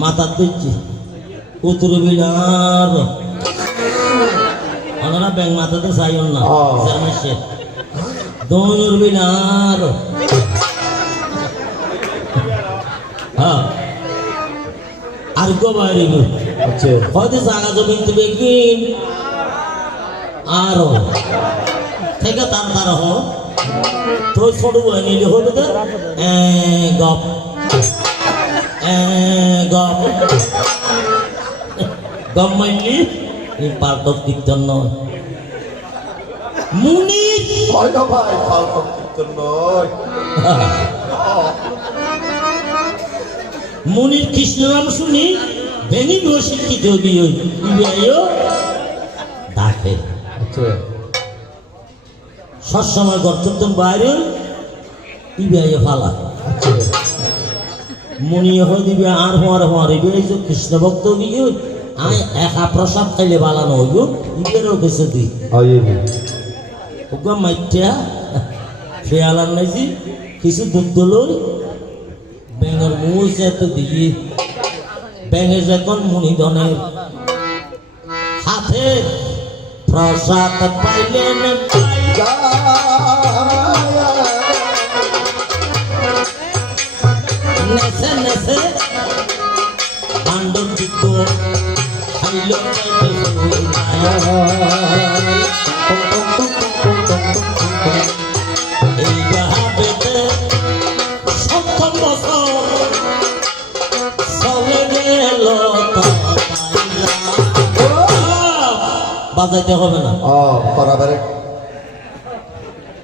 মাথা দিচ্ছি উত্তর বিনার ওনারা ব্যাংক মাথাতে চাইন না দৌড় বিনার হ্যাঁ আর গো বাইরে হয়তো জায়গা জমিন তুমি কিন আরো থেকে তার তার হ তোর ছোট বই নিলে হবে তো গপ গপ গপ মাইলি এই পার্ট অফ কীর্তন নয় মুনি ভাই পার্ট অফ কীর্তন নয় মুনির কৃষ্ণ নাম শুনি ভেঙে শিক্ষিত বিয়ে ডাকে সবসময় গর্তন বাইরে ইবিআই ফালা মনি হয়ে দিবে আর হওয়ার হওয়ার ইবিআই কৃষ্ণ ভক্ত গিয়ে আয় একা প্রসাদ খাইলে বালানো হইব ইবেরও কিছু দিই ওগা মাইটা খেয়ালার নাইছি কিছু দুধ লই ব্যাঙের মূল চেতে দিয়ে ব্যাঙে যখন মণিধনের হাতে প্রসাদ পাইলেন নেছে নেছে পাণ্ডব যুদ্ধ খাইল এইভাবে সপ্তম বছর চলে গেল বাজাইতে হবে না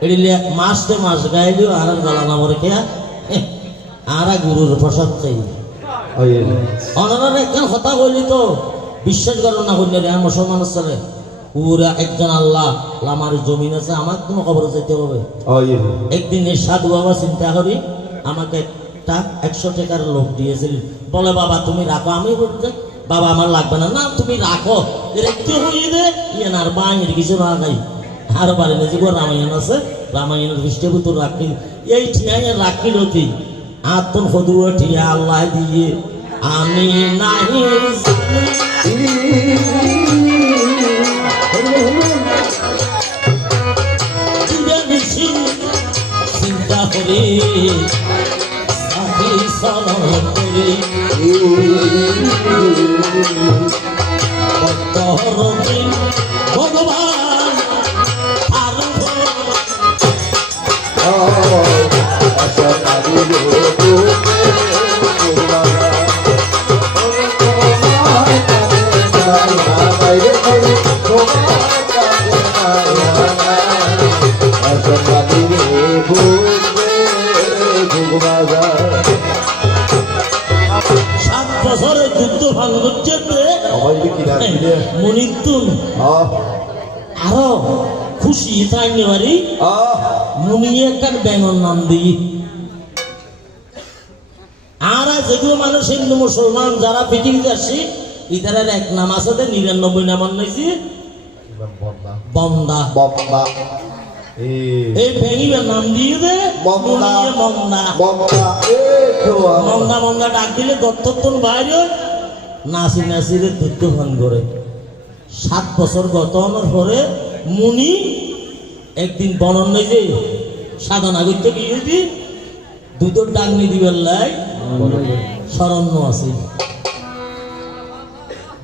এড়িলে মাসে মাস গাইলিও আর গালা না মরে খেয়া আর গুরুর প্রসাদ চাই অনার একজন কথা বলি তো বিশ্বাস করো না করলে রে মুসলমান চলে পুরা একজন আল্লাহ আমার জমিন আছে আমার কোনো খবর চাইতে হবে একদিন এই সাধু বাবা চিন্তা করি আমাকে একটা 100 টাকার লোক দিয়েছিল বলে বাবা তুমি রাখো আমি বলতে বাবা আমার লাগবে না না তুমি রাখো একটু হয়ে দে ইয়ান আর বাঙের কিছু রাখাই আর পারে না যে রামায়ণ আছে রামায়ণের পৃষ্ঠভূতর রাখি এই ঠিয়াই রাখিল তুই আতন হদুয়া ঠিয়া আল্লাহ দিয়ে আমি নাহি চিন্তা করি ভগবান যুদ্ধ ভাঙ হচ্ছে মনিতুন আরো খুশি থাকতে পারি মুনি একটা ব্যাঙর নাম দিই আর যেগুলো মানুষ হিন্দু মুসলমান যারা পৃথিবীতে আসি ইতারের এক নাম আছে 99 নাম নাইছি বন্দা বন্দা এই ভেঙিবার নাম দিয়ে দে মন্দা মন্দা মন্দা ডাক দিলে দত্তন বাইরে নাচি নাচিরে দুধ ভান করে 7 বছর গত হওয়ার পরে মুনি একদিন বনন যে সাধনা করতে গিয়ে দি দুধের ডাকনি দিবার লাই শরণ্য আছে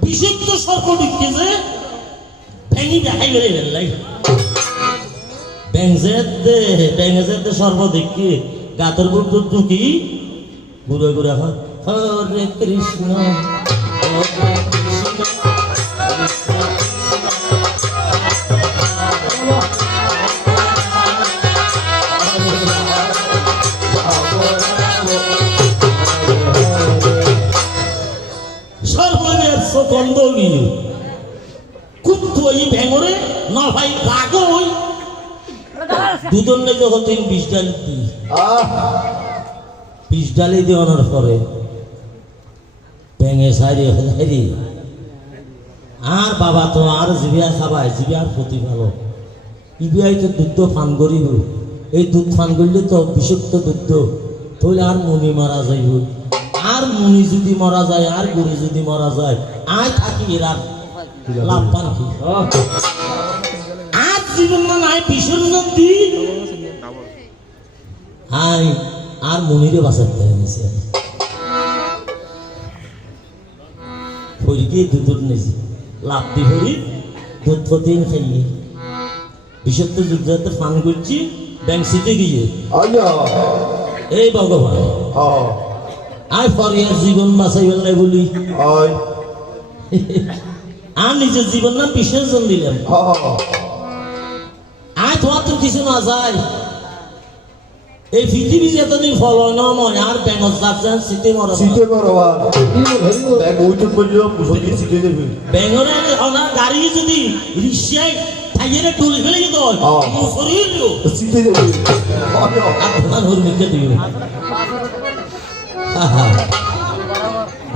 বিশুদ্ধ সর্প দিচ্ছে যে ভেঙি দেখাই বেড়ে বেরলাই ব্যাঙের সর্ব দেখি গাতর বুট ঢুকি ঘুরে ঘুরে হরে কৃষ্ণ গন্ধ গিয়ে খুব তুই ভেঙরে না ভাই রাগ হই দুজন নেই যখন 20 ডাল দিই 20 ডালে দেওয়ানোর পরে ভেঙে সারি হারি আর বাবা তো আর জিবিয়া খাবাই জিবিয়ার প্রতি ভালো ইবিআই তো দুধ ফান করিব এই দুধ ফান করলে তো বিশুদ্ধ দুধ তাহলে আর মুনি মারা যাইব আর মুনি যদি মারা যায় আর গুরু যদি মারা যায় আয় থাকি এরা লাভ পান কি আর জীবন না নাই বিসর্জন দি আয় আর মুনিরে বাঁচাতে হয়েছে ফরিকে দুধ নিয়েছি লাভ দি ফরি দুধ প্রতিদিন খাইয়ে বিশেষ তো যুদ্ধতে ফান করছি ব্যাংক সিটে গিয়ে এই ভগবান আয় ফরিয়ার জীবন বাঁচাই বেলায় বলি আর নিজের জীবন না বিসর্জন দিলাম আয় তোমার তো কিছু না যায় এই পৃথিবী যতদিন ফলয় নয় আর ব্যাংক যাচ্ছেন সিটে মরা ব্যাঙ্গরে ওনার গাড়ি যদি রিক্সায় থাইয়ে টুলে ফেলে যেত শরীর আপনার হরমিকে দিবে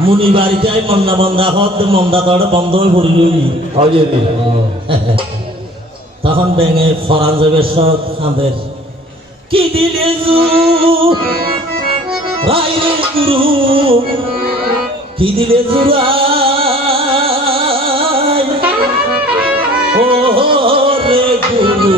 মুনি বাড়িতে আই মন্দা বন্ধা হত মন্দা তড়ে বন্ধ হয়ে পড়ি তখন ব্যাঙে ফরান যাবে সব কাঁদের কি দিলে রাইরে গুরু কি দিলে জুরাই ও রে গুরু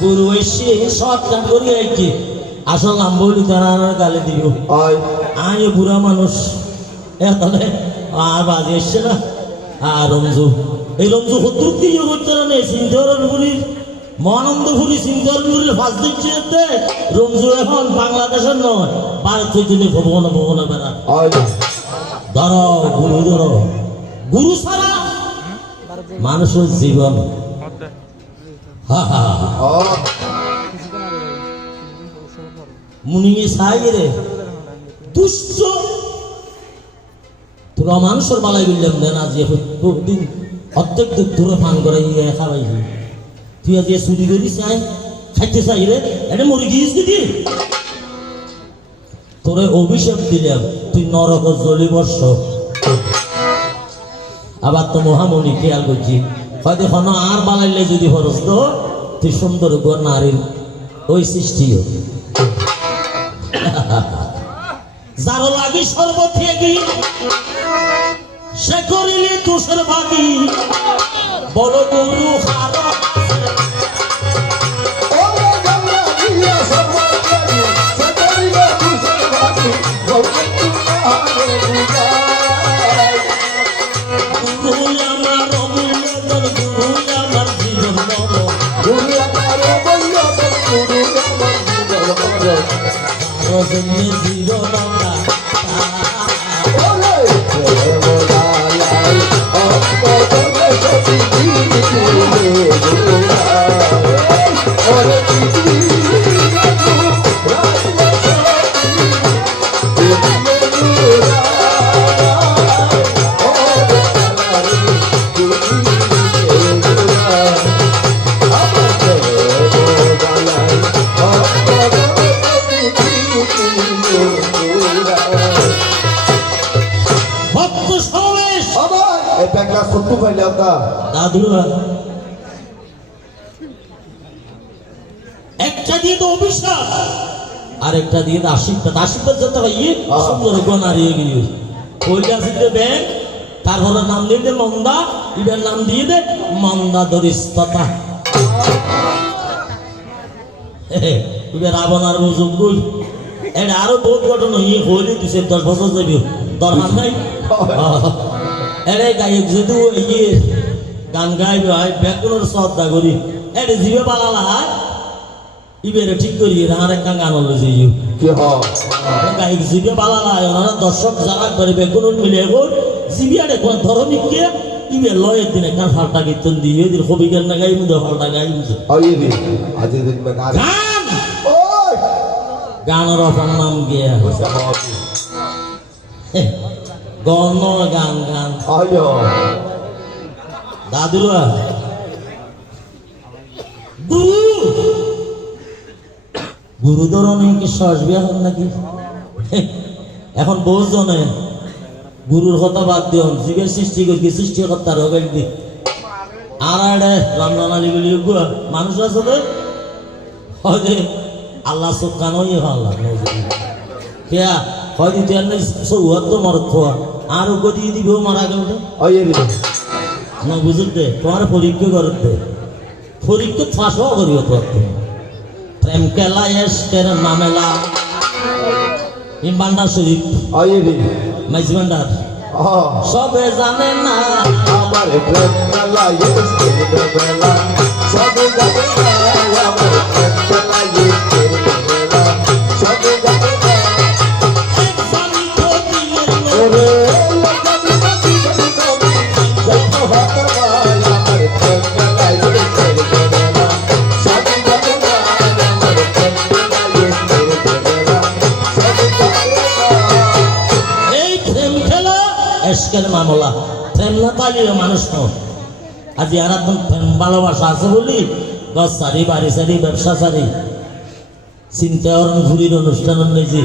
গুরু এসে সব কাম করি আইকি আসল নাম বলি তারা গালি দিব আয় বুড়া মানুষ তাহলে আর বাজে এসছে না আর রমজু এই রমজু শত্রু দিয়ে করতে নেই সিন্ধরপুরীর মহানন্দপুরী সিন্ধরপুরীর ফার্স্ট দিচ্ছে রমজু এখন বাংলাদেশের নয় ভারতের জন্য ভবনে ভবনে বেড়া ধরো গুরু ধরো গুরু ছাড়া মানুষের জীবন মুনিয়ে সাই রে দুষ্ট তোরা মানুষের বালাই বললাম দেন আজ দিন অর্ধেক দূরে ফান করে খাবাই তুই আজ চুরি করিস চাই খাইতে চাই রে এটা মরে গিয়েছ কি তোরে অভিশাপ দিলাম তুই নরক জ্বলি বর্ষ আবার তো মহামণি খেয়াল করছি হয়তো হন আর বালাইলে যদি খরচ তো তুই সুন্দর নারীর ওই সৃষ্টিও যার লাগি সর্বত্যাগী সে করিলে তুষের বাগি বড় গুরু একটা দিয়ে তো অভিশাপ আর একটা দিয়ে তো আশীর্বাদ আশীর্বাদ যেতে হয় সুন্দর গণ হারিয়ে গেল ওইটা আসলে ব্যাংক তারপরে নাম দিয়ে দে মন্দা এটার নাম দিয়ে দে মন্দা দরিস্ততা এবার রাবণ আর বুঝুক এটা আরো বহুত ঘটনা হইলে 10 বছর যাবি দরকার নাই এরে গায়ক যদি ইয়ে গান গাইবে হয় ব্যাকুলের শ্রদ্ধা করি এটা জিভে পালালা ইবেরে ঠিক করি আর একটা গান হলো যে গায়ক জিভে পালালা ওনারা দর্শক যারা করে ব্যাকুল মিলে এখন জিবিয়ারে কোন ধরনিক কে ইবে লয়ের দিনে কান ফালটা কীর্তন দিয়ে দিন কবি গান না গাই মুদে ফালটা গাই মুছে ওই রে আজ দিন বা গান গান ওই গানের অপর নাম গিয়া গণ গান গান আয়ো দাদুরা গুরু গুরু ধরনে কি সহজ বিয়া হন নাকি এখন বহু জনে গুরুর কথা বাদ দিও জীবের সৃষ্টি করি সৃষ্টিকর্তার হবে দি আর আড়ে রামনালি বলি মানুষ আছে তো হয়তো আল্লাহ সুখান হয়ে আল্লাহ কেয়া হয়তো তুই আর সৌহার্দ মরত খোয়া আর গতি দিব মারা গেল ওই রে না বুঝতে তোমার পরীক্ষা করতে পরীক্ষা ফাঁসও করিও তো প্রেম কেলা এসকের মামেলা ইমানদার শরীফ ওই রে মাইজি ভান্ডার সবে জানে না আমার প্রেম মেলা ইয়েস্তে বেলা সবে যাবে না আমার প্রেম মেলা ইয়েস্তে বেলা সবে যাবে না জানি তো দিলের ওরে লাগাবি বাতি বাতি যত হাত ভাই আমার প্রেম মেলা ইয়েস্তে বেলা সবে যাবে না আমার প্রেম মেলা ইয়েস্তে বেলা সবে যাবে না এই প্রেম খেলা এসকের মামলা প্রেম না পালিও মানুষ ন আজ আর প্রেম ভালোবাসা আছে বলি গছ সারি বাড়ি সারি ব্যবসা সারি চিন্তা ঘুরির অনুষ্ঠান নিজে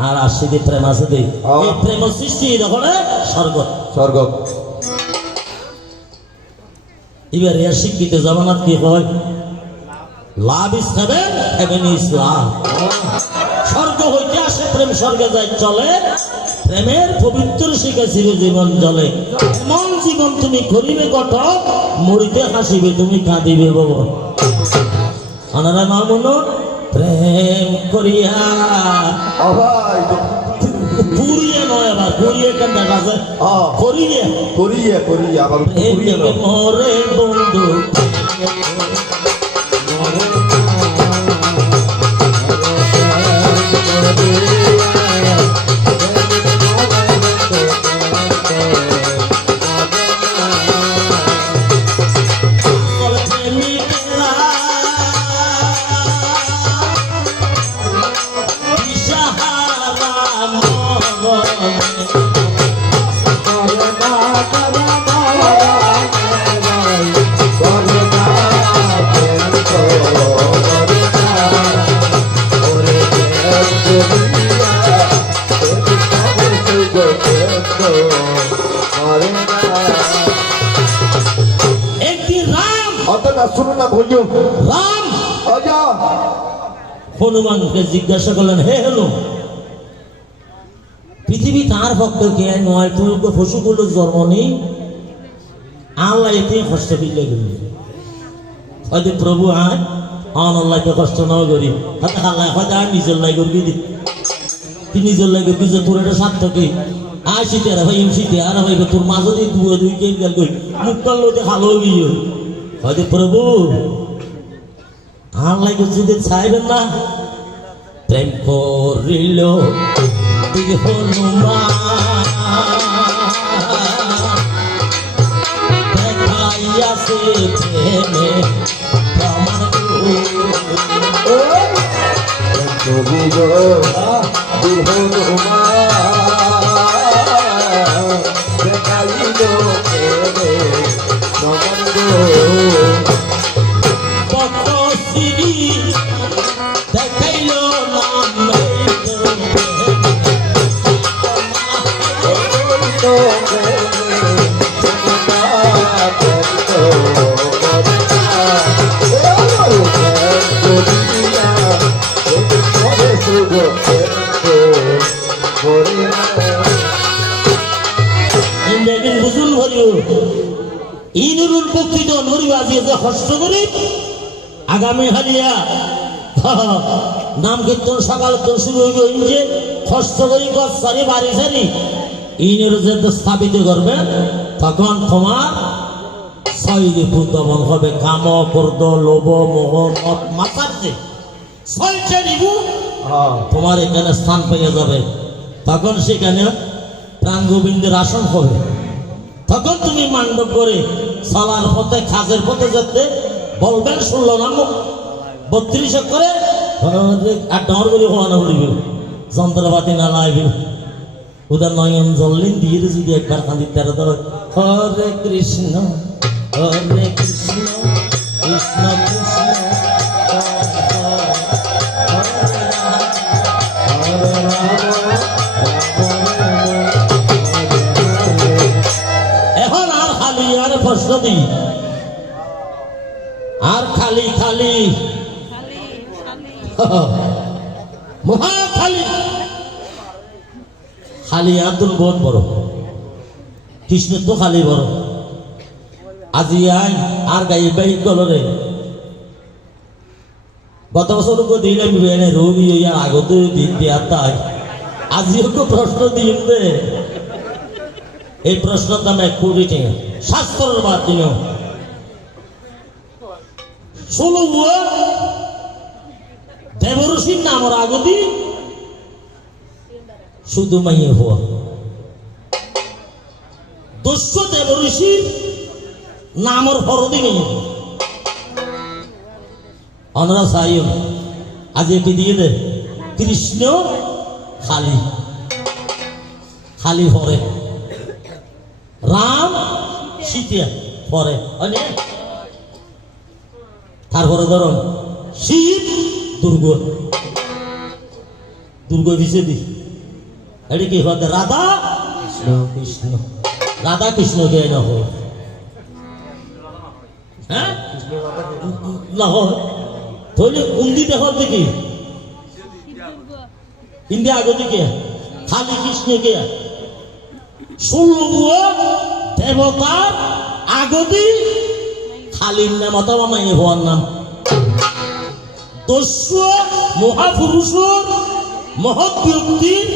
আর আসি দি প্রেম আছে দি এই প্রেম সৃষ্টি দেখো স্বর্গ স্বর্গ এবার এর শিক্ষিত জমানাত কি হয় লাভ ইস হেভেন হেভেন ইস লাভ স্বর্গ হইতে আসে প্রেম স্বর্গে যায় চলে প্রেমের পবিত্র শিখে চিরজীবন জলে এমন জীবন তুমি করিবে গঠন মরিতে হাসিবে তুমি কাঁদিবে বব আনারা মামুন প্রেম করিয়া ভাই পুরিয়ে নয় আবার পুরিয়ে কেন দেখা যায় করিয়ে করিয়ে করিয়ে আবার প্রেম করিয়ে দেবে মরে বন্ধু একদিন রাম অতটা শুনো না ভুলিও রাম আজা হনুমানকে জিজ্ঞাসা করলেন হে হনু পৃথিবী তার পক্ষে কে নয় তুই পশুগুলো জন্ম নেই আল্লাহ এতে কষ্ট দিলে হয়তো প্রভু আয় আল্লাহকে কষ্ট না করি হয়তো আল্লাহ হয়তো আর নিজের লাই করবি দি তুই নিজের লাই করবি যে তোর এটা সার্থকে আয় শীতে আর ভাই শীতে আর ভাই তোর মাঝে দিয়ে দুই কে গেল কই মুখটা লোতে ভালো গিয়ে হয়তো প্রভু আল্লাহ যদি চাইবেন না প্রেম করিল দেখাইয়াছে প্রেমে প্রমাণ তুমি গো বিহন হুমা দেখাইল প্রেমে নমন গো কত সিঁড়ি দেখাইল নাম বুঝুন ভরিও ইনুরুল প্রকৃত নরিবাজি যে কষ্ট করি আগামী হালিয়া নাম কীর্তন সকাল তো শুরু হইব যে কষ্ট করি গছ সারি বাড়ি সারি ইনের যে স্থাপিত করবে তখন তোমার ছয় রিপু দমন হবে কাম ক্রোধ লোভ মোহ মত মাথার যে ছয়টা রিপু তোমার এখানে স্থান পেয়ে যাবে তখন সেখানে প্রাণ গোবিন্দের আসন হবে। তখন তুমি মান্ডব করে চলার পথে খাজের পথে যেতে বলবেন 16 নামক 32 করে 8 নম্বর করে হওয়ানো হইবে, যন্ত্রপাতি না লাগবে। ওদের নয়ন জল্লিন দিয়ে যদি একবার কাঁদি তেরো ধর হরে কৃষ্ণ কৃষ্ণ কৃষ্ণ এখন আর খালি আর প্রশ্ন দিই, আর খালি খালি মহা খালি খালি আব্দুল বহুত বড়, কৃষ্ণের তো খালি বড়। আজি আই আর গাই বাই গলরে গত বছর দিলাম রোগী হইয়ার আগত দিয়া তাই আজিও তো প্রশ্ন দিন দে। এই প্রশ্নের দাম 1 কোটি টাকা, শাস্ত্রের বাদ দিন 16 দেবরুষির নামর আগতি শুধু মাইয়ে হওয়া 200 দেবরুষির নামর ফরদি নেই। আমরা চাই আজ কি দিয়ে দে কৃষ্ণ খালি খালি পরে, রাম সীতা পরে, তারপরে ধরুন শিব দুর্গ দিছে দি এটি কি হতে রাধা কৃষ্ণ রাধা কৃষ্ণ কে না হয়, হ্যাঁ না হয় তাহলে উন্দি দেখো দেখি হিন্দি আগে দিকে খালি কৃষ্ণ কে 16 দেবতার আগতি খালির নাম অথবা মাইয়ে হওয়ার নাম, 200 মহাপুরুষের মহৎ ব্যক্তির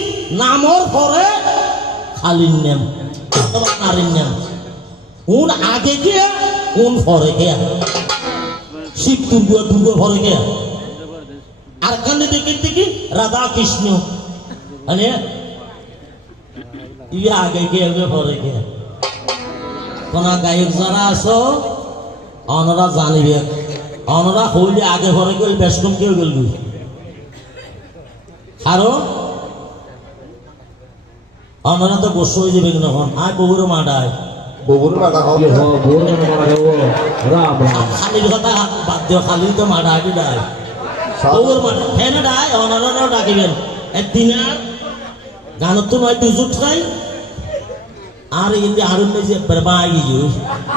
নামর পরে খালির নাম অথবা নারীর নাম, কোন আগে গিয়া কোন পরে গিয়া, শিব দুর্গ পরে গিয়া, আর কানে দেখে দেখি রাধা কৃষ্ণ ইয়ে আগে গিয়ে পরে গিয়া। কোন গায়ক যারা আছো অনরা জানিবে, অনরা হইলে আগে পরে গেল বেশকম কেউ গেল, কারণ অনরা তো বসে হয়ে যাবে তখন আয় বগুড়ো মাডায় খালির কথা বাদ দিও, খালি তো মাডা আগে ডায় বগুর মাঠে ফেনে ডায়, অনরাও ডাকিবেন একদিন গানত তো নয় দুজুট খাই আর এমনি আরুন যে বাই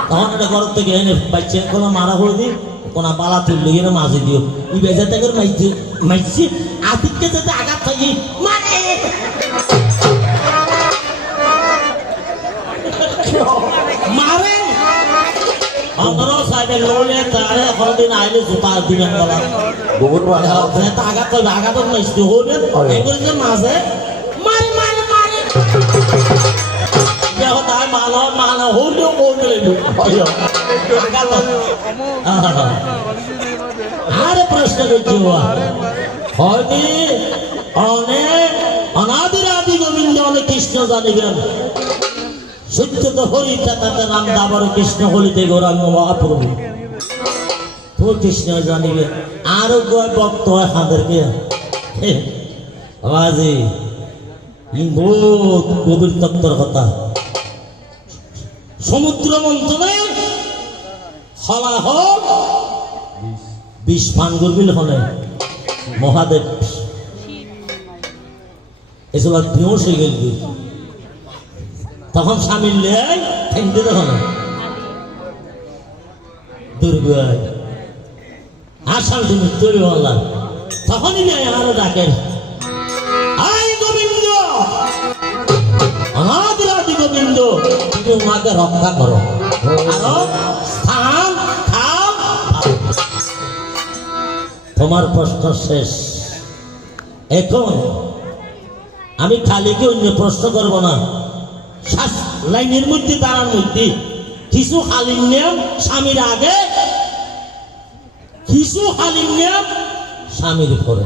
তখন একটা ঘর থেকে এনে বাচ্চা কোনো মারা করে দিই কোনা পালা তুললো এনে মাঝে দিও ই বেজা থেকে মাইছি আদিককে যাতে আঘাত থাকি মানে মারে আমারও সাইডে লোলে তারে কোনদিন আইলে জুতা দিবেন বলা বহুত ভালো আঘাত তো আঘাত মাইছি হবে এগুলো যে মাঝে মারে মারে মারে তাই মালা হলেও করতে আরে প্রশ্ন করছি হয়তো অনেক অনাদির আদি গোবিন্দ অনেক কৃষ্ণ জানিবেন, সত্য তো হরিটা তাতে নাম দাবার কৃষ্ণ হলিতে গৌরাঙ্গ মহাপ্রভু তো কৃষ্ণ জানিবে। আরো ভক্ত হয় হাঁদেরকে আওয়াজে বহুত গভীর তত্ত্বর কথা, সমুদ্র মন্থনে হলা হোক বিষ পান করবিল হলে মহাদেব এসব বেহস হয়ে গেল, তখন স্বামীর লেয় ঠেংতে তখন দুর্গায় আসাল তুমি তৈরি হলাম, তখনই নেয় আরো ডাকেন আই গোবিন্দ অনাদিরাদি গোবিন্দ তুমি উনাকে রক্ষা করো, আরো স্থান খাও। তোমার প্রশ্ন শেষ, এখন আমি খালিকে অন্য প্রশ্ন করবো না, লাইনের মধ্যে তারার মধ্যে কিছু খালির নিয়ম স্বামীর আগে, কিছু খালির নিয়ম স্বামীর পরে।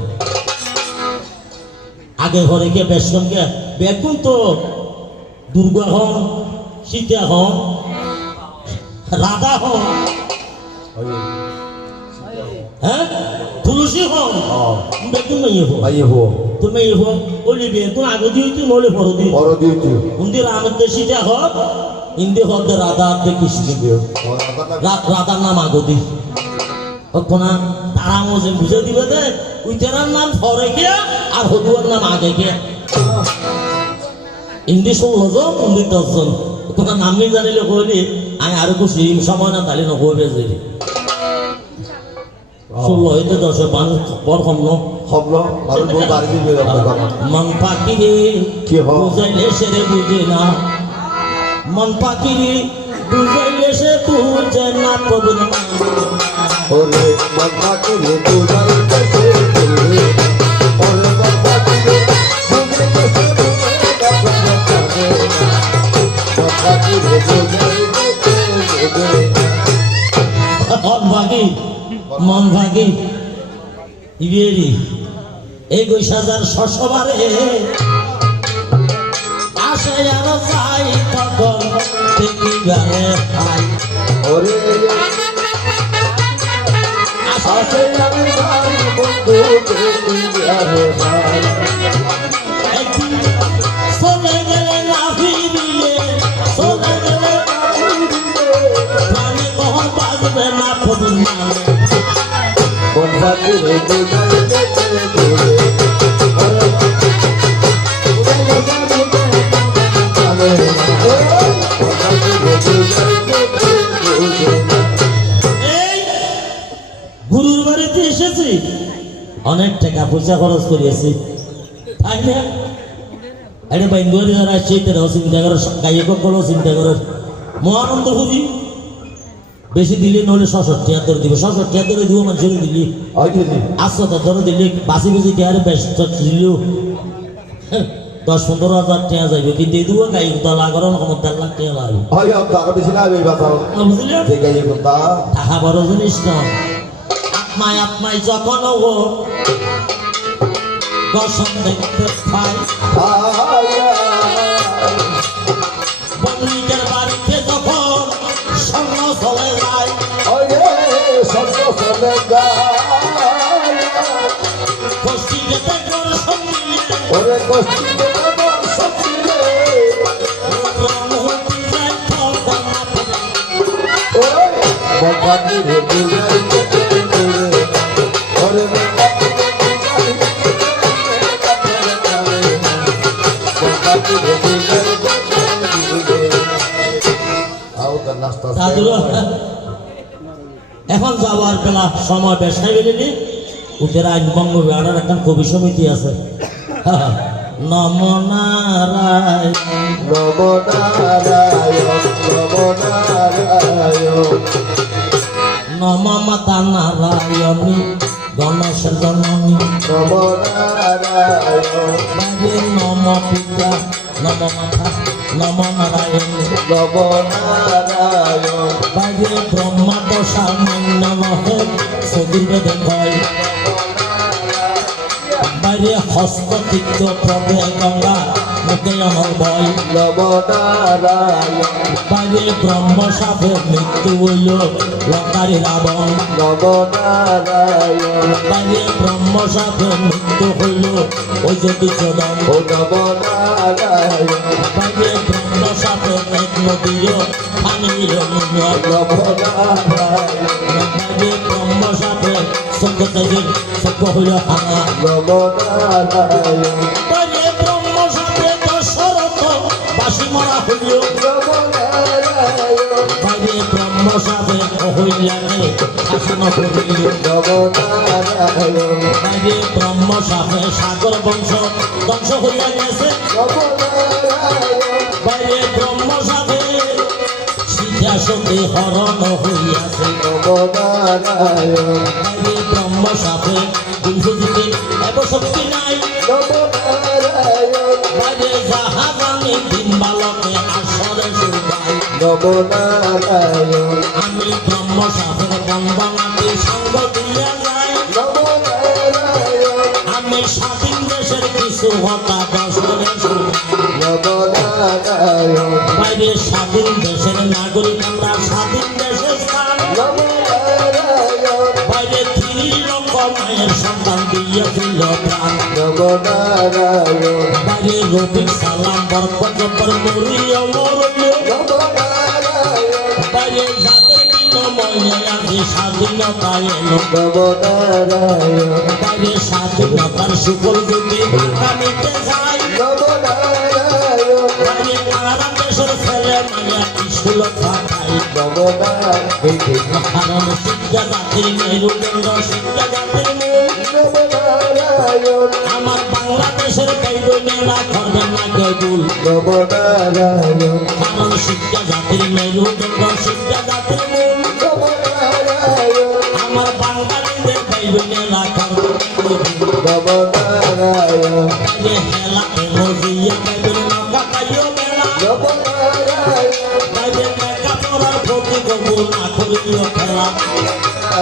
আগে ঘরে গিয়ে বেশকমকে বেগুন তো দুর্গা হন, সীতা হন, রাধা হন, হ্যাঁ তুলসী হন, বেতন মেয়ে হো ভাই হো তুমি মেয়ে হো ওলি বেতন আগে দিয়েছি নলে পর দিই বড় দিয়েছি উন্দি রামের সীতা হক ইন্দি হক রাধা দে কৃষ্ণ রাধার নাম আগদি না তারা মজে বুঝে দিবে দে উইটারার নাম পরে গিয়া আর হদুয়ার নাম আগে গিয়া ইন্দি 16 জন ইন্দি 10 জন তোমার নাম নেই জানিলে কইলি আমি আরো খুশি সময় না তাহলে নকইবে যে 16 হইতে 10 মানুষ বড় কম ন হবল মানুষ বহু বাড়ি দিবে মন পাখি রে কি হয়? বুঝাইলে সেরে বুঝে না মন পাখি রে বুঝাইলে সে বুঝে না প্রভু ওরে বাবা কে বুঝাই দেছে ওরে বাবা কে বুঝাই দেছে বাবা কে বুঝাই দেছে মন ভাগি মন ভাগি ইবেরি এই গৈসাজার শশবারে আসে আর যাই তখন দেখিবারে ভাই ওরে আসে আমি ভাই বন্ধু দেখিবারে ভাই একদিন চলে গেলে না ফিরিলে চলে গেলে প্রাণে কখন বাজবে না প্রভু নামে বাবা কে বুঝাই দেছে এই গুরুর বাড়িতে এসেছি অনেক টাকা পয়সা খরচ করিয়েছি তাই না আরে বেঙ্গলি যারা আসছে তারাও চিন্তা করো গায়ক সকলও চিন্তা করো মহানন্দ খুঁজি বেশি দিলে নহলে 66 দিব 66 দিব মানুষের দিলি আচ্ছা ধরে দিলি বাসি বুঝি দেওয়ার ব্যস্ত ছিল 10-15 হাজার টাকা যাইব কিন্তু এই দুটো গায়ক দল আগরণ ক্ষমতার লাখ টাকা লাগবে হয় আরো বেশি না এই বাতাও বুঝলি ঠিক আছে কথা টাকা বড় জিনিস নয় আত্মায় আত্মায় যখন ও দর্শন দেখতে পাই বন্ধুকের বাড়িতে যখন সঙ্গ চলে যায় গোষ্ঠী যেতে করে সঙ্গিলে রঙহতি যায় ফলদানা দাদুরা এখন যাওয়ার বেলা সময় বেশাই বেলিনি উঠে আইন বঙ্গ বেড়ার একটা কবি সমিতি আছে নম নারায়ণ নম মাতা নারায়ণী গণেশের জননী বাইরে নম পিতা নম মাতা নম নারায়ণী বাইরে ব্রহ্মা দশা মান্য নহে সদুর বেদে ভয় বাইরে হস্ত তীর্থ প্রভে গঙ্গা মুখে আমার ভয় বাইরে ব্রহ্ম সাপের মৃত্যু হইল লঙ্কারি রাবণ বাইরে ব্রহ্ম সাপের মৃত্যু হইল ওই যদি চোদন বাইরে ব্রহ্ম সাপের এক নদীর পানির বাইরে ব্রহ্ম সাপের সত্য থেকে সত্য হইল হানা বাইরে ব্রহ্ম সাপে দশরথ বাসি মরা হইল বাইরে ব্রহ্ম সাপে অহল্যাকে শাসন করিল বাইরে ব্রহ্ম সাপে সাগর বংশ ধ্বংস হইয়া গেছে বাইরে ব্রহ্ম সাপে সীতা সতী হরণ হইয়াছে বাইরে ব্রহ্ম সাপে দিনফুজিতে এব শক্তি নাই বাইরে জাহাজানি দিন বালকে আসরে সুবাই আমি ব্রহ্ম সাপের বন্দনাতে সঙ্গ দিয়া যাই আমি স্বাধীন দেশের কিছু হতা দশরে সুবাই নারায়ণ বাইরে স্বাধীন দেশের নাগরিক আমরা স্বাধীন দেশের স্থান নম নারায়ণ বাইরে 3 লক্ষ মায়ের সন্তান দিয়েছিল প্রাণ নম নারায়ণ বাইরে রফিক সালাম বরকত জব্বার নুরি অমর নম নারায়ণ বাইরে যাদের বিনিময়ে আজি স্বাধীনতা এলো নম নারায়ণ বাইরে স্বাধীনতার সুফল যদি আগামীতে যায় নম নারায়ণ বাইরে আরাম দেশের ছেলে মাইয়া স্কুল পাঠাই নম নারায়ণ কারণ শিক্ষা জাতির মেরুদণ্ড শিক্ষা জাতির মূল নম নারায়ণ আমার বাংলাদেশের ভাই বোনেরা করবেন না কবুল নম নারায়ণ কারণ শিক্ষা জাতির মেরুদণ্ড শিক্ষা জাতির মূল নম নারায়ণ আমার বাঙালিদের ভাই বোনেরা করবেন না কবুল নম নারায়ণ বাইরে হেলা রোজিয়া বাইরে নৌকা কাইও মেলা নম নারায়ণ বাইরে মেকা পড়ার প্রতি কবুল না করিও খেলা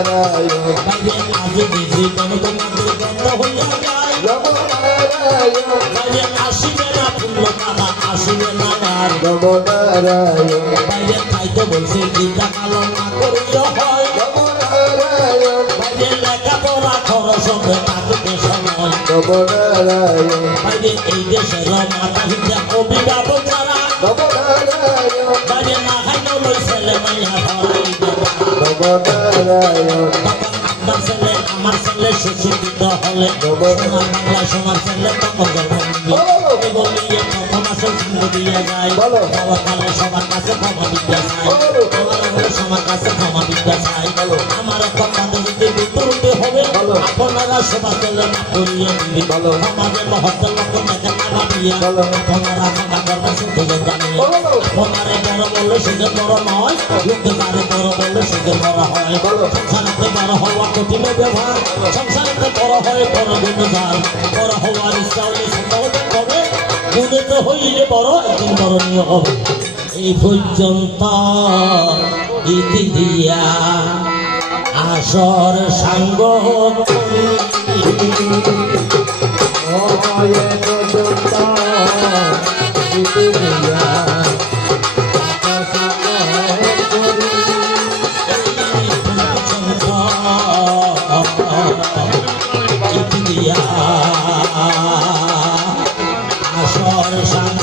নারায়ণ বাইরে আজ দিদি গণতন্ত্রের গন্ধ হইয়া যায় নম নারায়ণ বাইরে আসিবে না পূর্ণ টাকা আসিবে না আর নম নারায়ণ বাইরে খাইতে বলছে গীতা কালন না করিও হয় নম নারায়ণ বাইরে লেখাপড়া খরচ হবে তাকে সময় নম নারায়ণ বাইরে এই দেশের মাতা পিতা অভিভাবক যারা নম নারায়ণ বাইরে না খাইতে লই ছেলে মাইয়া ভরাই দেবা নম নারায়ণ তখন আপনার ছেলে আমার ছেলে সুশিক্ষিত হলে সোনার বাংলায় সোনার ছেলে তখন জন্ম নিবে বলিয়ে প্রথম আসল সঙ্গ দিয়ে যায় বলো। বাবা কালে সবার কাছে ক্ষমা বিদ্যা চাই বলো। আমার হলে সবার কাছে ক্ষমা বিদ্যা চাই বলো। আমার কথাতে যদি বিদ্যুৎ হবে বলো। আপনারা সবার ছেলে না করিয়ে দিবে বলো। সমাজের মহত্তর লক্ষ্য দেখে না ভাবিয়া বলো। আপনারা ক্ষমা করবেন শুধু জানিয়ে বলো। আপনারে বড় বললে সেটা বড় নয় লোকে তারে বড় বললে সেটা বড় হয় বলো। সংসারেতে বড় হওয়া কঠিন ব্যবহার সংসারেতে বড় হয় বড় গুণগার বড় হওয়ার ইচ্ছা হলে সেটা হতে হবে গুণে তো হইলে বড় একদিন বড়নীয় হবে এই পর্যন্ত ইতি দিয়া আসর সাঙ্গ ইতি দিয়া আসর সাঙ্গ